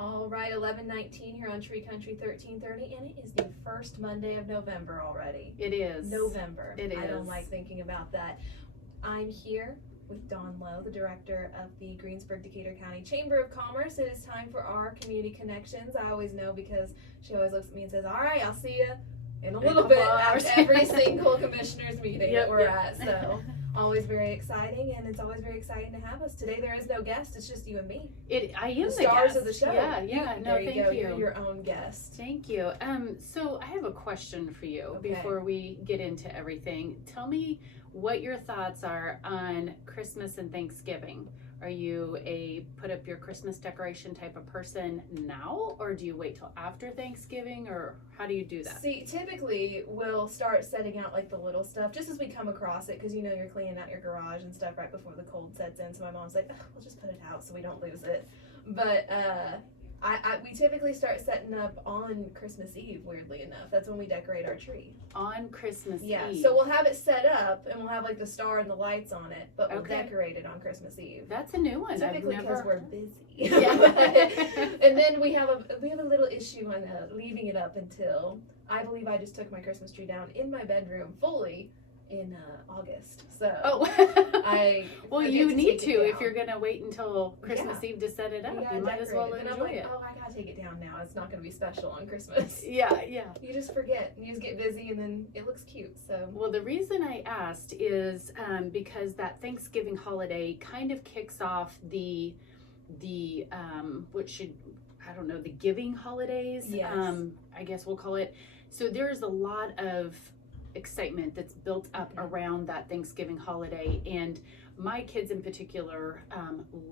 All right, 11:19 here on Tree Country 1330, and it is the first Monday of November already. It is. November. It is. I don't like thinking about that. I'm here with Dawn Lowe, the director of the Greensburg, Decatur County Chamber of Commerce. It is time for our community connections. I always know because she always looks at me and says, all right, I'll see you in a little bit at every single commissioner's meeting that we're at. So always very exciting, and it's always very exciting to have us. Today there is no guest, it's just you and me. I am the stars guest of the show. Yeah. No, there you thank go. you. You're your own guest. Thank you. So I have a question for you before we get into everything. Tell me what your thoughts are on Christmas and Thanksgiving. Are you a put up your Christmas decoration type of person now, or do you wait till after Thanksgiving, or how do you do that? See, typically we'll start setting out like the little stuff just as we come across it, because you know you're cleaning out your garage and stuff right before the cold sets in. So my mom's like, we'll just put it out so we don't lose it. But we typically start setting up on Christmas Eve, weirdly enough. That's when we decorate our tree. On Christmas Eve? Yeah, so we'll have it set up, and we'll have like the star and the lights on it, but we'll decorate it on Christmas Eve. That's a new one. Typically because we're busy. Yeah. And then we have a little issue on leaving it up until, I believe I just took my Christmas tree down in my bedroom fully in August. So well, you need to if you're gonna wait until Christmas Eve to set it up. You might as well enjoy it. Oh, I gotta take it down now. It's not gonna be special on Christmas. Yeah. You just forget. You just get busy, and then it looks cute. So. Well, the reason I asked is because that Thanksgiving holiday kind of kicks off the the giving holidays. Yes. I guess we'll call it. So there's a lot of excitement that's built up around that Thanksgiving holiday, and my kids in particular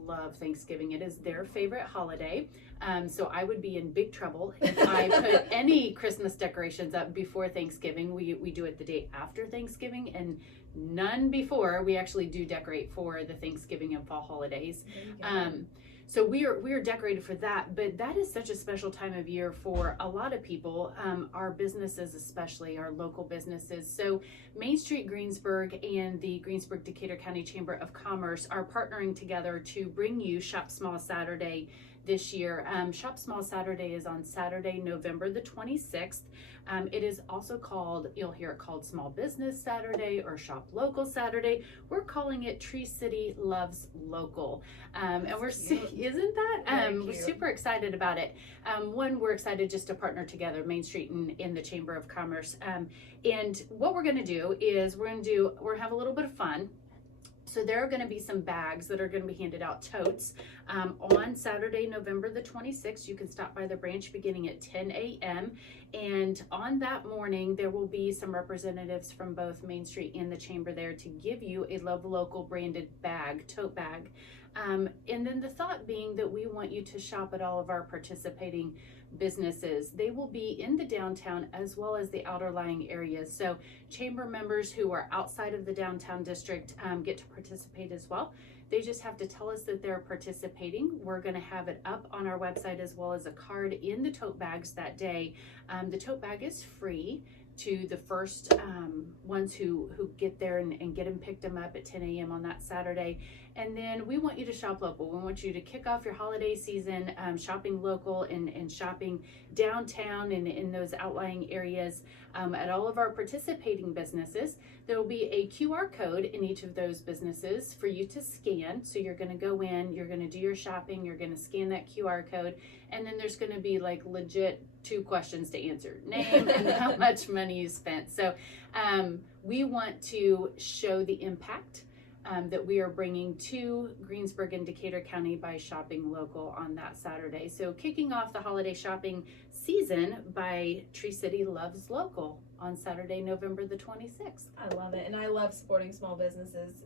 love Thanksgiving. It is their favorite holiday, so I would be in big trouble if I put any Christmas decorations up before Thanksgiving. We do it the day after Thanksgiving, and none before. We actually do decorate for the Thanksgiving and fall holidays. So we are decorated for that, but that is such a special time of year for a lot of people, our businesses, especially our local businesses. So Main Street Greensburg and the Greensburg Decatur County Chamber of Commerce are partnering together to bring you Shop Small Saturday this year. Shop Small Saturday is on Saturday, November the 26th. It is also called, you'll hear it called Small Business Saturday or Shop Local Saturday. We're calling it Tree City Loves Local. And we're, isn't that? We're super excited about it. One, we're excited just to partner together, Main Street and in the Chamber of Commerce. And what we're gonna do is we're gonna have a little bit of fun. So there are going to be some bags that are going to be handed out, totes, on Saturday, November the 26th. You can stop by the branch beginning at 10 a.m. And on that morning, there will be some representatives from both Main Street and the Chamber there to give you a Love Local branded bag, tote bag. And then the thought being that we want you to shop at all of our participating businesses. They will be in the downtown as well as the outer lying areas. So chamber members who are outside of the downtown district get to participate as well. They just have to tell us that they're participating. We're going to have it up on our website as well as a card in the tote bags that day. The tote bag is free to the first ones who get there and get them, picked them up at 10 a.m. on that Saturday. And then we want you to shop local. We want you to kick off your holiday season shopping local and shopping downtown and in those outlying areas at all of our participating businesses. There will be a QR code in each of those businesses for you to scan. So you're going to go in, you're going to do your shopping, you're going to scan that QR code, and then there's going to be like legit 2 questions to answer: name and how much money you spent. So we want to show the impact that we are bringing to Greensburg and Decatur County by shopping local on that Saturday. So kicking off the holiday shopping season by Tree City Loves Local on Saturday, November the 26th. I love it, and I love supporting small businesses.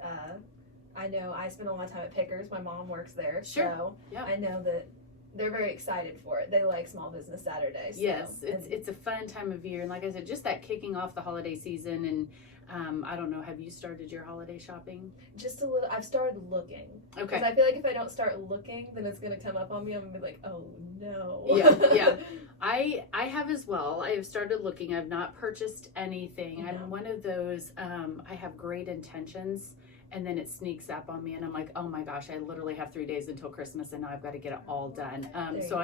I know I spend a lot of time at Pickers. My mom works there, so I know that they're very excited for it. They like Small Business Saturday. So. Yes, it's a fun time of year, and like I said, just that kicking off the holiday season. And I don't know, have you started your holiday shopping? Just a little. I've started looking. Okay. Because I feel like if I don't start looking, then it's going to come up on me. I'm going to be like, oh no. Yeah. I have as well. I have started looking. I've not purchased anything. I'm one of those. I have great intentions, and then it sneaks up on me and I'm like, oh my gosh, I literally have 3 days until Christmas and now I've got to get it all done. So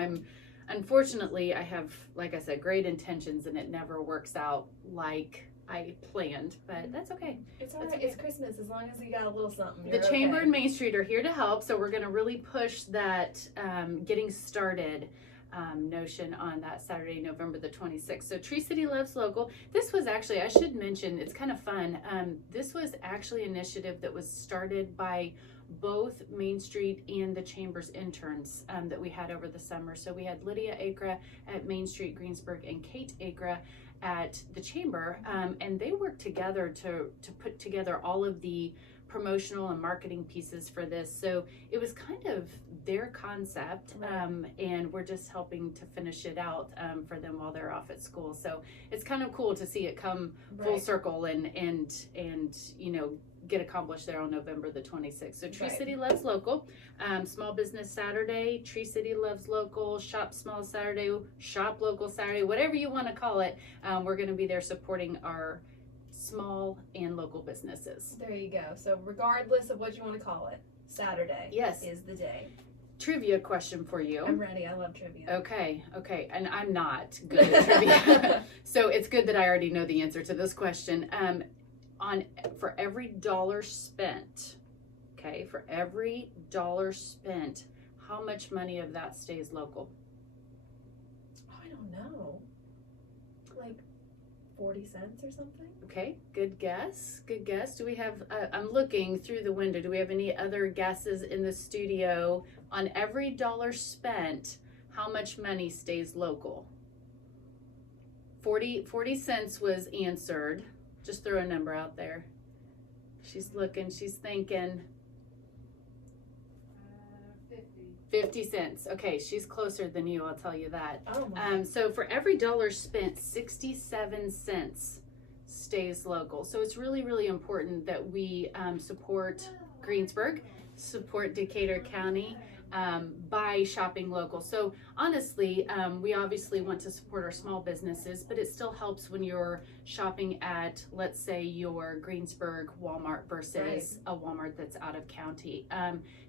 unfortunately, I have, like I said, great intentions and it never works out like I planned, but that's okay. It's all right. Okay. It's Christmas. As long as you got a little something. The Chamber and Main Street are here to help, so we're going to really push that getting started notion on that Saturday, November the 26th. So Tree City Loves Local. This was actually, I should mention, it's kind of fun. This was actually an initiative that was started by both Main Street and the Chamber's interns that we had over the summer. So we had Lydia Acra at Main Street, Greensburg, and Kate Acra at the Chamber, and they worked together to put together all of the promotional and marketing pieces for this. So it was kind of their concept, and we're just helping to finish it out for them while they're off at school. So it's kind of cool to see it come full circle and you know, get accomplished there on November the 26th. So Tree City Loves Local, Small Business Saturday, Tree City Loves Local, Shop Small Saturday, Shop Local Saturday, whatever you want to call it. We're going to be there supporting our small and local businesses. There you go. So regardless of what you want to call it, Saturday is the day. Trivia question for you. I'm ready. I love trivia. Okay. And I'm not good at trivia. So it's good that I already know the answer to this question. For every dollar spent, for every dollar spent, how much money of that stays local? Oh, I don't know. Like 40 cents or something? Okay, good guess. Do we have, I'm looking through the window, do we have any other guesses in the studio? On every dollar spent, how much money stays local? 40 cents was answered. Just throw a number out there. She's looking, she's thinking. 50 cents. Okay, she's closer than you, I'll tell you that. Oh my. So for every dollar spent, 67 cents stays local. So it's really, really important that we support Greensburg, support Decatur County, by shopping local. So honestly, we obviously want to support our small businesses, but it still helps when you're shopping at, let's say, your Greensburg Walmart versus a Walmart that's out of county.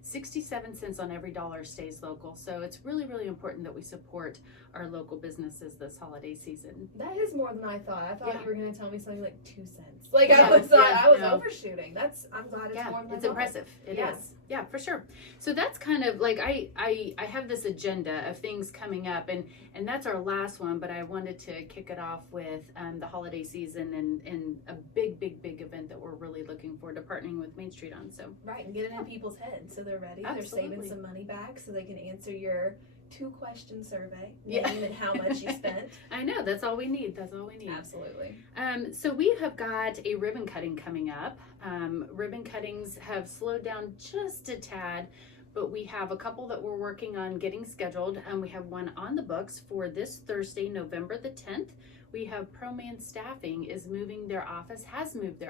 67 cents on every dollar stays local. So it's really, really important that we support our local businesses this holiday season. That is more than I thought. I thought you were going to tell me something like 2 cents. Like I was overshooting. I'm glad it's more than I it's thought. Impressive. It is. Yeah, for sure. So that's kind of like I have this agenda of things coming up, and that's our last one, but I wanted to kick it off with the holiday season and a big event that we're really looking forward to partnering with Main Street on. So and get it in people's heads so they're ready. Absolutely. They're saving some money back so they can answer your 2-question survey, name and how much you spent. I know, that's all we need. Absolutely. So we have got a ribbon cutting coming up. Ribbon cuttings have slowed down just a tad, but we have a couple that we're working on getting scheduled. We have one on the books for this Thursday, November the 10th. We have Proman Staffing has moved their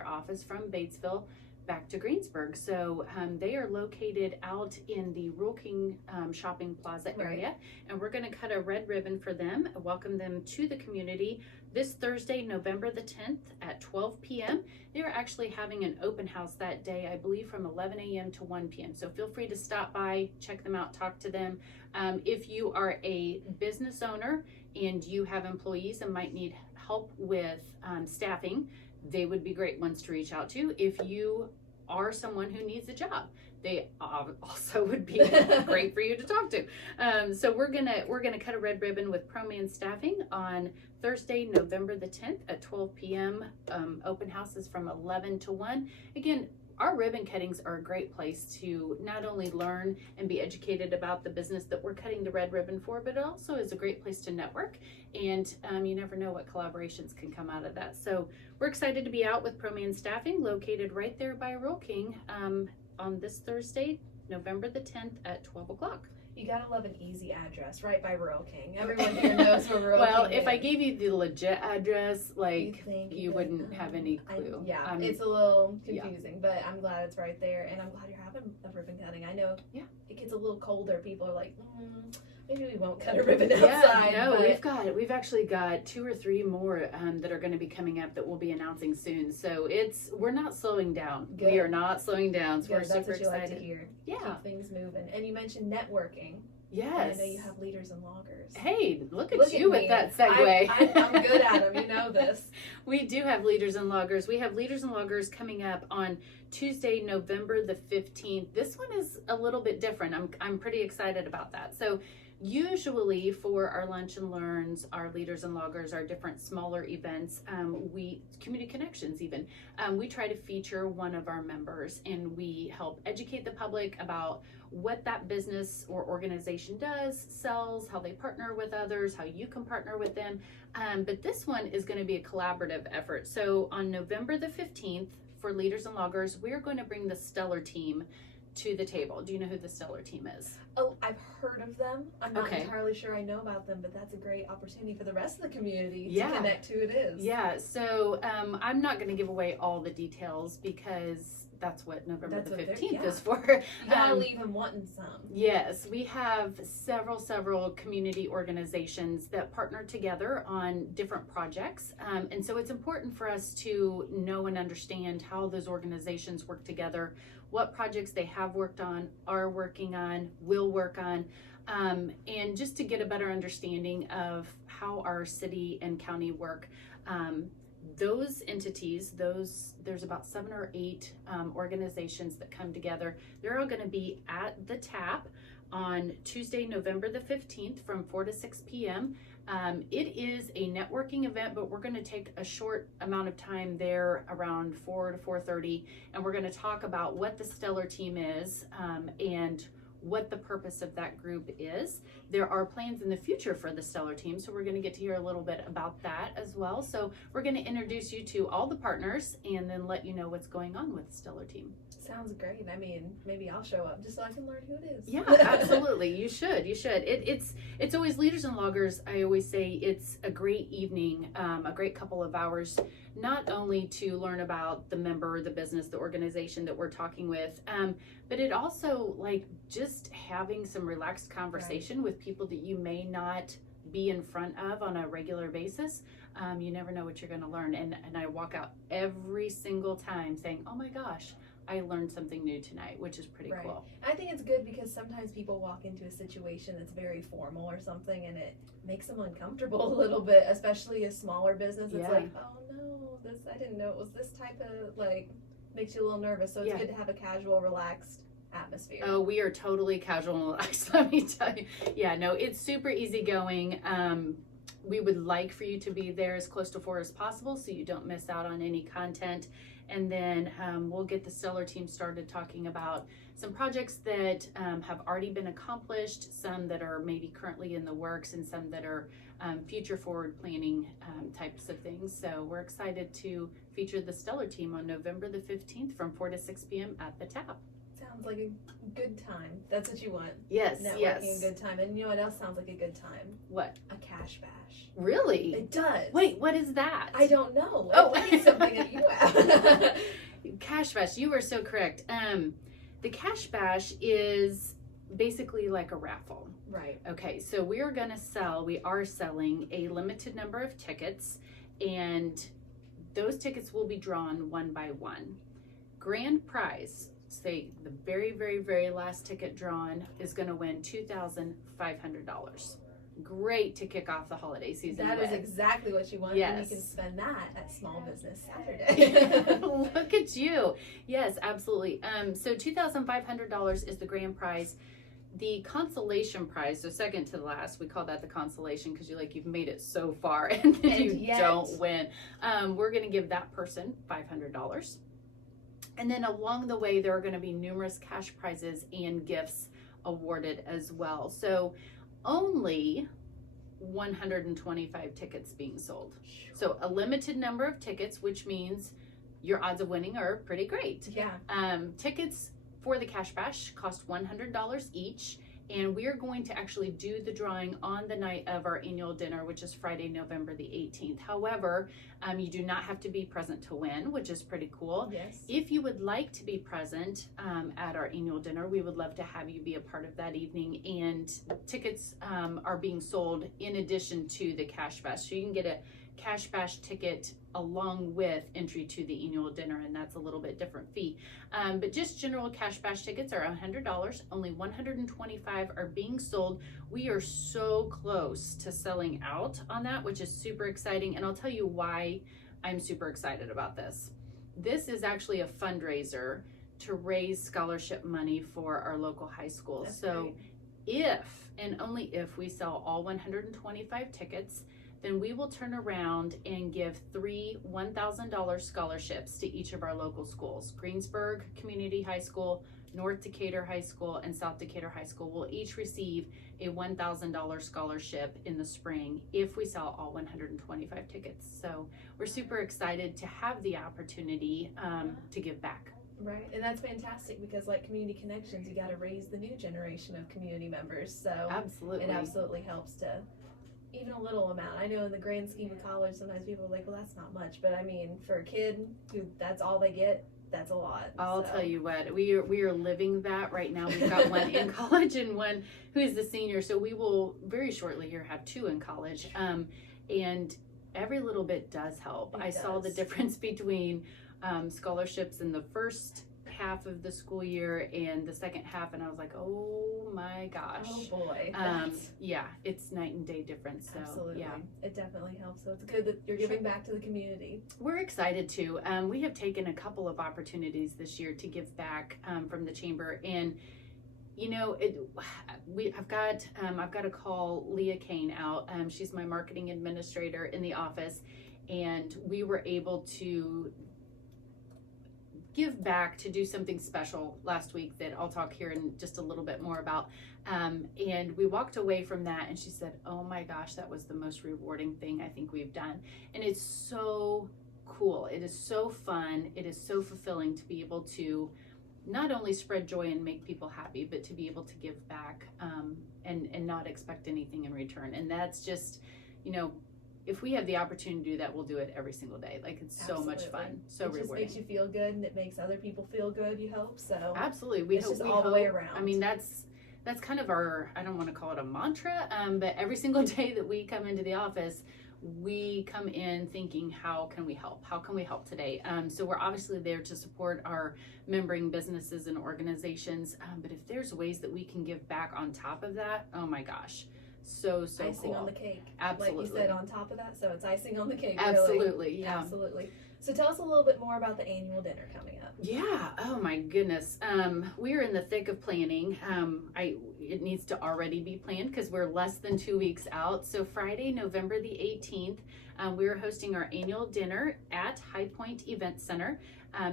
office from Batesville back to Greensburg. So they are located out in the Rural King shopping plaza area, and we're going to cut a red ribbon for them, welcome them to the community this Thursday, November the 10th at 12 p.m. They're actually having an open house that day, I believe from 11 a.m. to 1 p.m. So feel free to stop by, check them out, talk to them. If you are a business owner and you have employees and might need help with staffing, they would be great ones to reach out to. If you are someone who needs a job, they also would be great for you to talk to. So we're gonna cut a red ribbon with Proman Staffing on Thursday, November the 10th at 12 p.m. Open houses from 11 to 1. Again, our ribbon cuttings are a great place to not only learn and be educated about the business that we're cutting the red ribbon for, but it also is a great place to network, and you never know what collaborations can come out of that. So we're excited to be out with Proman Staffing, located right there by Rural King, on this Thursday, November the 10th at 12 o'clock. You gotta love an easy address, right by Rural King. Everyone here knows where Rural King is. Well, if I gave you the legit address, like, you wouldn't have any clue. It's a little confusing, but I'm glad it's right there, and I'm glad you're having a ribbon cutting. I know it gets a little colder. People are like, maybe we won't cut a ribbon outside. Yeah, no, but we've actually got 2 or 3 more that are going to be coming up that we'll be announcing soon. So we're not slowing down. Good. We are not slowing down. So good, we're that's super what you excited. like to hear. Yeah. Keep things moving. And you mentioned networking. Yes. And I know you have leaders and loggers. Hey, look Look at you me. with that segue. I'm good at them. You know this. We do have leaders and loggers. We have leaders and loggers coming up on Tuesday, November the 15th. This one is a little bit different. I'm pretty excited about that. So usually for our lunch and learns, our leaders and loggers, our different smaller events, community connections even, we try to feature one of our members and we help educate the public about what that business or organization does, sells, how they partner with others, how you can partner with them. But this one is going to be a collaborative effort. So on November the 15th, for leaders and loggers, we're going to bring the Stellar team to the table. Do you know who the Stellar team is? Oh, I've heard of them. I'm not Okay. entirely sure I know about them, but that's a great opportunity for the rest of the community Yeah. to connect who it is. Yeah, so I'm not going to give away all the details because that's what November That's the what they're- 15th yeah. is for. You gotta leave them wanting some. Yes, we have several community organizations that partner together on different projects. And so it's important for us to know and understand how those organizations work together, what projects they have worked on, are working on, will work on, and just to get a better understanding of how our city and county work. Those entities, there's about 7 or 8 organizations that come together. They're all going to be at the TAP on Tuesday, November the 15th from 4 to 6 p.m. It is a networking event, but we're going to take a short amount of time there around 4 to 4:30, and we're going to talk about what the Stellar team is and what the purpose of that group is. There are plans in the future for the Stellar team, so we're going to get to hear a little bit about that as well. So we're going to introduce you to all the partners and then let you know what's going on with the Stellar team. Sounds great. I mean, maybe I'll show up just so I can learn who it is. Yeah, absolutely. You should. It's always leaders and loggers. I always say it's a great evening, a great couple of hours, not only to learn about the member, the business, the organization that we're talking with, but it also like just having some relaxed conversation with people that you may not be in front of on a regular basis. You never know what you're going to learn. And I walk out every single time saying, oh my gosh, I learned something new tonight, which is pretty Right. cool. I think it's good because sometimes people walk into a situation that's very formal or something and it makes them uncomfortable a little bit, especially a smaller business. It's Yeah. like, oh no, I didn't know it was this type of, like, makes you a little nervous. So it's Yeah. good to have a casual, relaxed atmosphere. Oh, we are totally casual and relaxed, let me tell you. Yeah, no, it's super easygoing. We would like for you to be there as close to 4 as possible so you don't miss out on any content. And then we'll get the Stellar team started talking about some projects that have already been accomplished, some that are maybe currently in the works, and some that are future forward planning types of things. So we're excited to feature the Stellar team on November the 15th from 4 to 6 p.m. at the TAP. Sounds like a good time. That's what you want. Yes, Networking, yes. a good time. And you know what else sounds like a good time? What? A cash bash. Really? It does. Wait, what is that? I don't know. Oh. I think something that you have. Cash bash, you are so correct. The cash bash is basically like a raffle. Right. Okay, so we are selling a limited number of tickets, and those tickets will be drawn one by one. Grand prize, say the very last ticket drawn, is going to win $2,500. Great to kick off the holiday season. That is with. exactly what you want. Yes. And you can spend that at Small Business Saturday. Look at you. Yes, absolutely. So $2,500 is the grand prize. The consolation prize, so second to the last, we call that the consolation because you've made it so far and then And you yet. don't win. We're going to give that person $500. And then along the way, there are going to be numerous cash prizes and gifts awarded as well. So only 125 tickets being sold. So a limited number of tickets, which means your odds of winning are pretty great. Yeah. Tickets for the cash bash cost $100 each, And we are going to actually do the drawing on the night of our annual dinner, which is Friday, November the 18th. However, you do not have to be present to win, which is pretty cool. Yes. If you would like to be present at our annual dinner, we would love to have you be a part of that evening. And tickets are being sold in addition to the Cash Bash. So you can get a Cash Bash ticket along with entry to the annual dinner, and that's a little bit different fee. But just general Cash Bash tickets are $100. Only 125 are being sold. We are so close to selling out on that, which is super exciting. And I'll tell you why I'm super excited about this. This is actually a fundraiser to raise scholarship money for our local high schools. That's so great. if and only if we sell all 125 tickets, then we will turn around and give 3 $1,000 scholarships to each of our local schools. Greensburg Community High School, North Decatur High School, and South Decatur High School will each receive a $1,000 scholarship in the spring if we sell all 125 tickets. So we're super excited to have the opportunity to give back. Right, and that's fantastic because like Community Connections, you got to raise the new generation of community members. So Absolutely. it absolutely helps to even a little amount. I know in the grand scheme of college, sometimes people are like, well, that's not much. But I mean, for a kid who that's all they get, that's a lot. I'll So, tell you what, we are living that right now. We've got one in college and one who is the senior. So we will very shortly here have 2 in college. And every little bit does help. It I saw the does. difference between scholarships in the first half of the school year and the second half, and I was like, oh my gosh. Oh boy. That's- Yeah, it's night and day difference. So absolutely. yeah, It definitely helps. So it's good that you're giving back to the community. we're excited to. We have taken a couple of opportunities this year to give back from the chamber, and you know, I've got to call Leah Kane out. She's my marketing administrator in the office, and we were able to give back to do something special last week that I'll talk here in just a little bit more about. And we walked away from that, and she said, oh my gosh, that was the most rewarding thing I think we've done. And it's so cool. It is so fun. It is so fulfilling to be able to not only spread joy and make people happy, but to be able to give back and not expect anything in return. And that's just, you know, if we have the opportunity to do that, we'll do it every single day. Like, it's so much Absolutely. fun, so it rewarding. just makes you feel good, and it makes other people feel good, you hope. So Absolutely. We it's hope, just all the way around. I mean, that's kind of our, I don't want to call it a mantra, but every single day that we come into the office, we come in thinking, how can we help? How can we help today? So we're obviously there to support our membering businesses and organizations, but if there's ways that we can give back on top of that, oh my gosh, so icing cool. on the cake. Absolutely. Like you said, on top of that, so it's icing on the cake. Absolutely, Really. yeah. Absolutely. So tell us a little bit more about the annual dinner coming up. Yeah. Oh my goodness. We're in the thick of planning. It needs to already be planned because we're less than 2 weeks out. So Friday, November the 18th, we're hosting our annual dinner at High Point Event Center.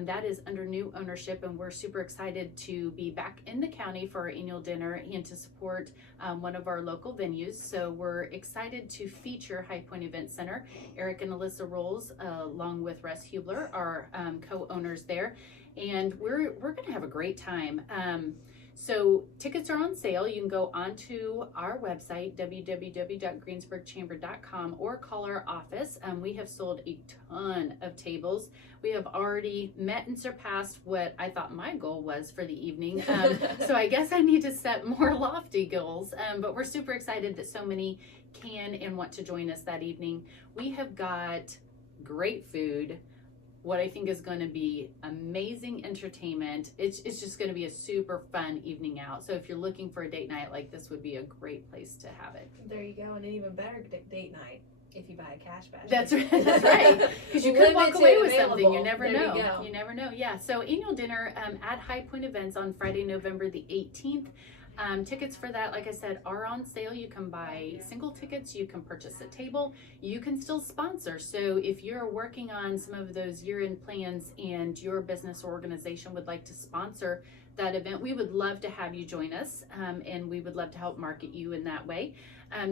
That is under new ownership, and we're super excited to be back in the county for our annual dinner and to support one of our local venues. So we're excited to feature High Point Event Center. Eric and Alyssa Rolls, along with Russ Hubler, are co-owners there, and we're going to have a great time. So tickets are on sale. You can go onto our website, www.greensburgchamber.com, or call our office. We have sold a ton of tables. We have already met and surpassed what I thought my goal was for the evening. So I guess I need to set more lofty goals, but we're super excited that so many can and want to join us that evening. We have got great food, what I think is going to be amazing entertainment. It's just going to be a super fun evening out. So if you're looking for a date night, like, this would be a great place to have it. There you go, and an even better date night if you buy a Cash Bash. That's right. That's right. Because you could walk away with something. You available. never There know. you go. You never know. Yeah. So annual dinner at High Point Events on Friday, November the 18th. Tickets for that, like I said, are on sale. You can buy single tickets, you can purchase a table, you can still sponsor. So if you're working on some of those year-end plans and your business or organization would like to sponsor that event, we would love to have you join us, and we would love to help market you in that way.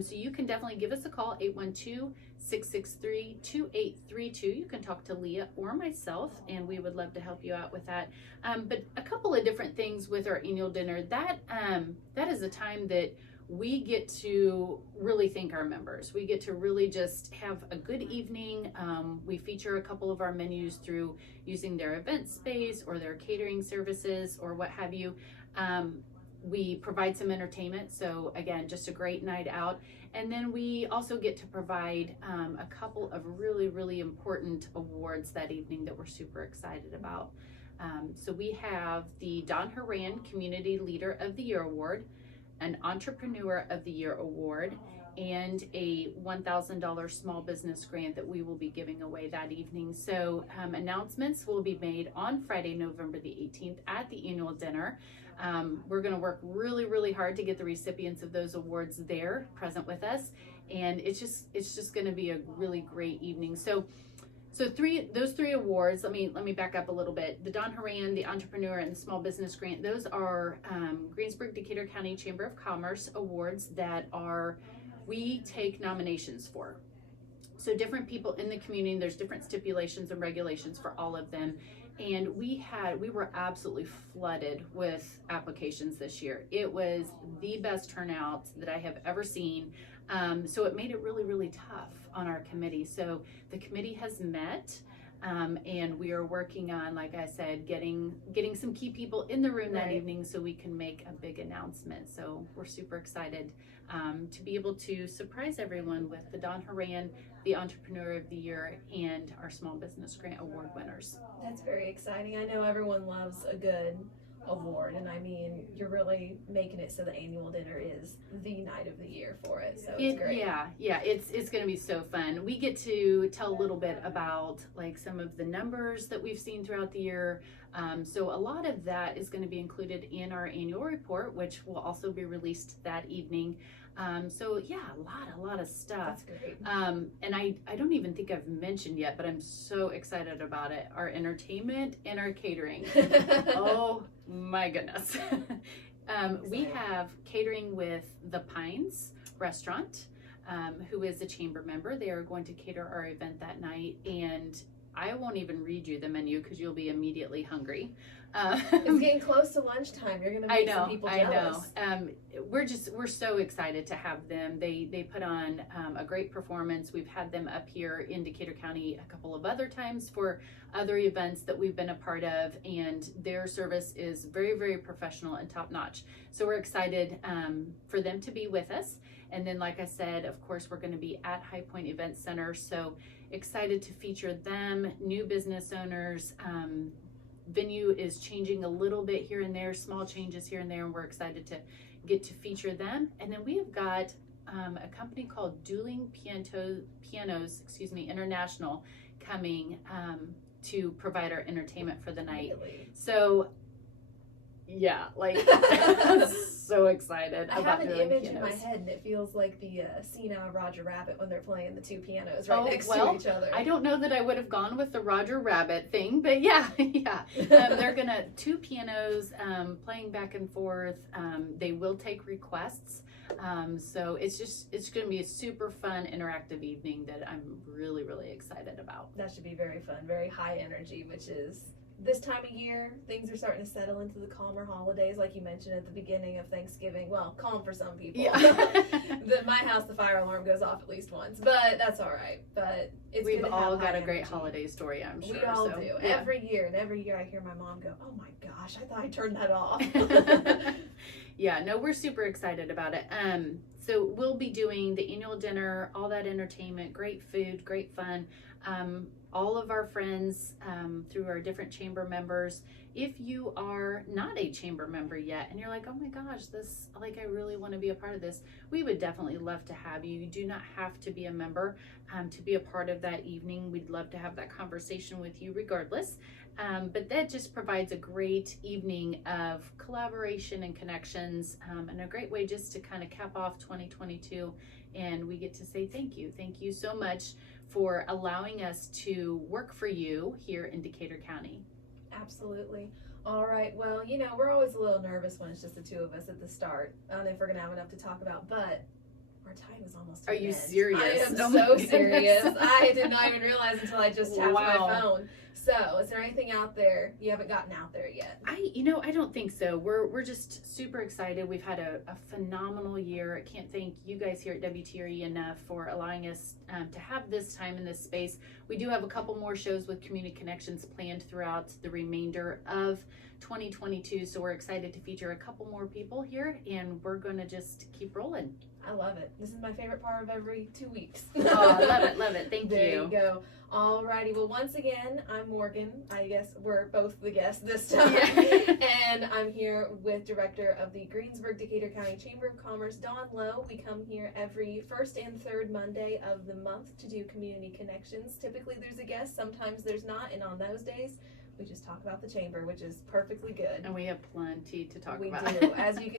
So you can definitely give us a call, 812-663-2832. You can talk to Leah or myself, and we would love to help you out with that. But a couple of different things with our annual dinner, that is a time that we get to really thank our members. We get to really just have a good evening. We feature a couple of our menus through using their event space or their catering services or what have you. We provide some entertainment, so again, just a great night out. And then we also get to provide a couple of really, really important awards that evening that we're super excited about. So we have the Don Horan Community Leader of the Year Award, an Entrepreneur of the Year Award, and a $1,000 small business grant that we will be giving away that evening. So announcements will be made on Friday, November the 18th at the annual dinner. We're going to work really, really hard to get the recipients of those awards there present with us, and it's just going to be a really great evening. So those three awards, let me back up a little bit. The Don Horan, the Entrepreneur, and the Small Business Grant, those are Greensburg, Decatur County Chamber of Commerce awards that we take nominations for. So different people in the community, there's different stipulations and regulations for all of them. And we were absolutely flooded with applications this year. It was the best turnout that I have ever seen. So it made it really, really tough on our committee. So the committee has met, and we are working on, like I said, getting some key people in the room that evening so we can make a big announcement. So we're super excited to be able to surprise everyone with the Don Horan, the Entrepreneur of the Year, and our Small Business Grant Award winners. That's very exciting. I know everyone loves a good award, and I mean, you're really making it so the annual dinner is the night of the year for it, so it's great. Yeah, it's going to be so fun. We get to tell a little bit about like some of the numbers that we've seen throughout the year. So a lot of that is going to be included in our annual report, which will also be released that evening. So yeah, a lot of stuff. That's great. And I don't even think I've mentioned yet, but I'm so excited about it. Our entertainment and our catering. Oh my goodness. We have catering with the Pines Restaurant, who is a chamber member. They are going to cater our event that night, and I won't even read you the menu because you'll be immediately hungry. It's getting close to lunchtime. You're gonna make some people jealous. I know. We're so excited to have them. They put on a great performance. We've had them up here in Decatur County a couple of other times for other events that we've been a part of, and their service is very, very professional and top notch. So we're excited for them to be with us. And then, like I said, of course, we're going to be at High Point Event Center. So excited to feature them, new business owners. Venue is changing a little bit here and there, small changes here and there, and we're excited to get to feature them. And then we have got a company called Dueling Pianos, International, coming to provide our entertainment for the night. Really? So yeah, like I'm so excited I about have an Dueling image Pianos. in my head, and it feels like the scene out of Roger Rabbit when they're playing the two pianos next to each other. I don't know that I would have gone with the Roger Rabbit thing, but yeah. They're gonna two pianos playing back and forth. They will take requests. So it's gonna be a super fun, interactive evening that I'm really, really excited about. That should be very fun, very high energy, which is this time of year. Things are starting to settle into the calmer holidays, like you mentioned at the beginning of Thanksgiving. Well, calm for some people. Yeah. At my house, the fire alarm goes off at least once, but that's all right. But we've all got a great holiday story, I'm sure. We all do. Yeah. Every year I hear my mom go, "Oh my gosh, I thought I turned that off." Yeah, no, we're super excited about it. So we'll be doing the annual dinner, all that entertainment, great food, great fun. All of our friends through our different chamber members. If you are not a chamber member yet and you're like, oh my gosh, I really want to be a part of this, we would definitely love to have you. You do not have to be a member to be a part of that evening. We'd love to have that conversation with you regardless. But that just provides a great evening of collaboration and connections, and a great way just to kind of cap off 2022. And we get to say thank you. Thank you so much for allowing us to work for you here in Decatur County. Absolutely. All right, well, we're always a little nervous when it's just the two of us at the start. I don't know if we're going to have enough to talk about, but our time is almost to Are an you end. serious? I am Oh my so goodness. serious. I did not even realize until I just tapped my Wow. phone. So, is there anything out there you haven't gotten out there yet? I don't think so. We're just super excited. We've had a phenomenal year. I can't thank you guys here at WTRE enough for allowing us to have this time in this space. We do have a couple more shows with Community Connections planned throughout the remainder of 2022. So we're excited to feature a couple more people here, and we're going to just keep rolling. I love it. This is my favorite part of every 2 weeks. Oh, love it. Thank There you. you go. Alrighty, well, once again, I'm Morgan. I guess we're both the guests this time. Yeah. And I'm here with Director of the Greensburg Decatur County Chamber of Commerce, Dawn Lowe. We come here every first and third Monday of the month to do community connections. Typically there's a guest, sometimes there's not, and on those days, we just talk about the chamber, which is perfectly good. And we have plenty to talk We about. do. As you can